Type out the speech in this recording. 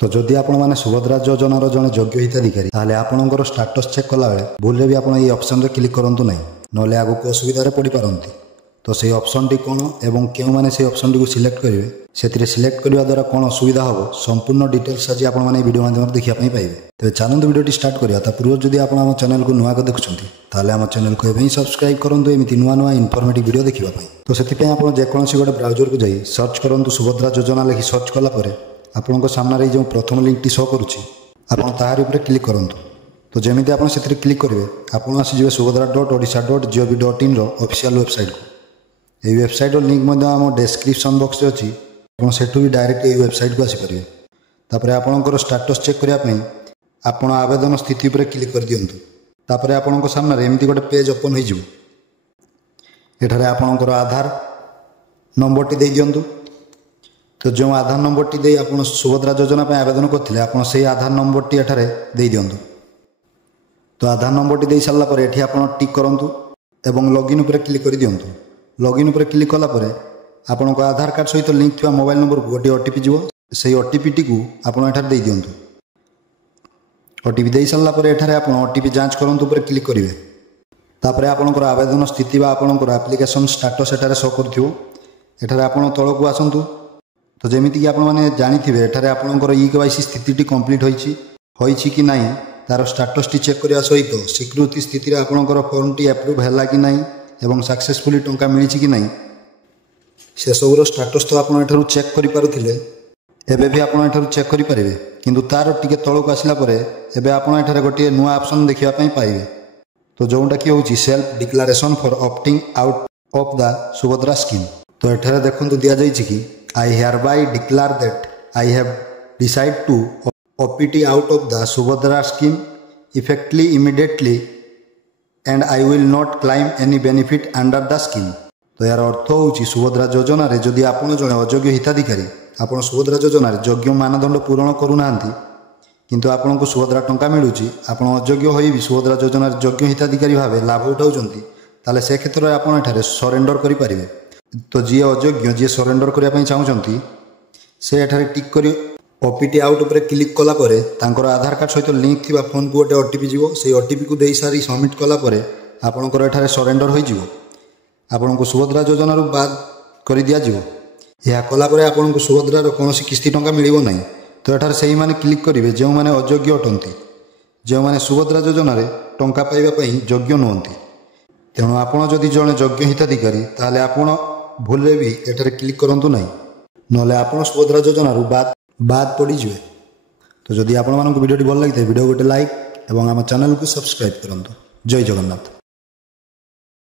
तो जदि आपण मैंने सुभद्रा योजनार जड़े योग्य हिताधिकारी ताहले आपणकर स्टाटस चेक कला बेले भूल भी आप ऑप्शन रे क्लिक करूँ ना ना आगक असुविधा पड़ पारती। तो से ऑप्शन टी कौन एवं क्यों मैंने से ऑप्शन टी सिलेक्ट करेंगे से सिलेक्ट करने द्वारा कौन असुविधा हम संपूर्ण डिटेल्स आज आप वीडियो माध्यम देखा पाइबे। तेज चलते वीडियो स्टार्ट करा पूर्व जब आप आम चैनल को नुआ देखुं आम चैनल को एवं सब्सक्राइब करूँ एमती नुआ नुआ इनफॉर्मेटिव वीडियो देखा। तो से आप जेकोसी गोटे ब्राउजर को जाई सर्च करूँ सुभद्रा योजना लिखि सर्च कलापर आपंक सामने जो प्रथम लिंक टी शो करुँच आप ताहार उपर क्लिक करूँ। तो जमी आप क्लिक करेंगे आपड़ आसीजे subhadra.odisha.gov.in ऑफिशियल वेबसाइट को। ये वेबसाइट लिंक आम डिस्क्रिप्शन बॉक्स अच्छी आपठ भी डायरेक्ट ये वेबसाइट को आसीपर। तापर आपणकर स्टाटस चेक करने आपण आवेदन स्थिति पर क्लिक कर दिंतु। तापर आपणक सामने एमती गोटे पेज ओपन हो एठारे आपणकर आधार नंबर टी दे दिंतु। तो जो आधार नंबर टी दे आप सुभद्रा योजना आवेदन करते आप से आधार नंबर टी एठारे दे दिंतु। तो आधार नंबर टी दे सारापर ये आप टिक करूँ एवं लॉगिन उपर क्लिक कर दिंतु। लॉगिन उपर क्लिक कलापर आपण आधार कार्ड सहित लिंक थी मोबाइल नंबर को गोटे ओटीपी जीव से ओटीपी टी को आपड़ एठार दे दिंतु। ओटीपी दे सारापर एठारे आप ओटीपी जांच करूँ उपर क्लिक करेंगे। तापर आपणकर आवेदन स्थिति आपणकर एप्लिकेशन स्टाटस एठारे शो करूँ एठारे आपण तल को आसतु। तो जमीक आपने जानी एठारे आपणकर ई-केवाईसी स्थिति कंप्लीट होई कि नहीं तार स्टाटस टी चेक करने सहित स्वीकृति स्थिति आपणकर फॉर्म टी अप्रूव है कि नहीं एवं सक्सेसफुली टंका मिली कि नहीं से सबूर स्टाटस तो आपड़ चेक करें एवं भी आपड़ चेक करेंगे। किंतु तार टिके तलक आसला आपड़ गोटे नुआ ऑप्शन देखापी पाइबे। तो जोटा कि हूँ self declaration for opting out of the Subhadra scheme. तो एठारे देखो दि जाइए कि I hereby declare that I have decide to opt out of the Subhadra scheme effectively immediately and I will not claim any benefit under the scheme. तो यार अर्थ हूँ सुभद्रा योजना जदि आप जड़े अयोग्य हिताधिकारी आप सुभद्रा योजना योग्य मानदंड पूरण करूना किंतु आपन को सुभद्रा टंका मिलूँ आप अयोग्य हो भी सुभद्रा योजना योग्य हिताधिकारी भाव लाभ उठाऊँ से क्षेत्र में आप सरेंडर करेंगे। तो जी अयोग्य जी सरेंडर करने चाहूँगी से एठारे टिक कर ओपीटी आउट उपर क्लिक कलापर आधार कार्ड सहित लिंक थी फोन को गोटे ओटीपी जीव से ओटीपी को दे सारी सबमिट कलापर आपणकर एठारे सरेंडर होपण को सुभद्रा योजना बाद कर दिज्व। यह कलापर आपन को सुभद्रार कौन किस्ती टंका मिल ना। तो एठारे से मैंने क्लिक करेंगे जो मैंने अयोग्य अटंती जो मैंने सुभद्रा योजना टंका पाइबापी योग्य नुहति। तेणु आपड़ जदि जड़े योग्य हिताधिकारी ताहले आपड़ भूल भी एठारे क्लिक करूँ ना ना आप सुभद्रा योजना बाद पड़े। तो जदि आपण वीडियो भल लगी वीडियो गोटे लाइक और आम चैनल को सब्सक्राइब करूँ। जय जगन्नाथ।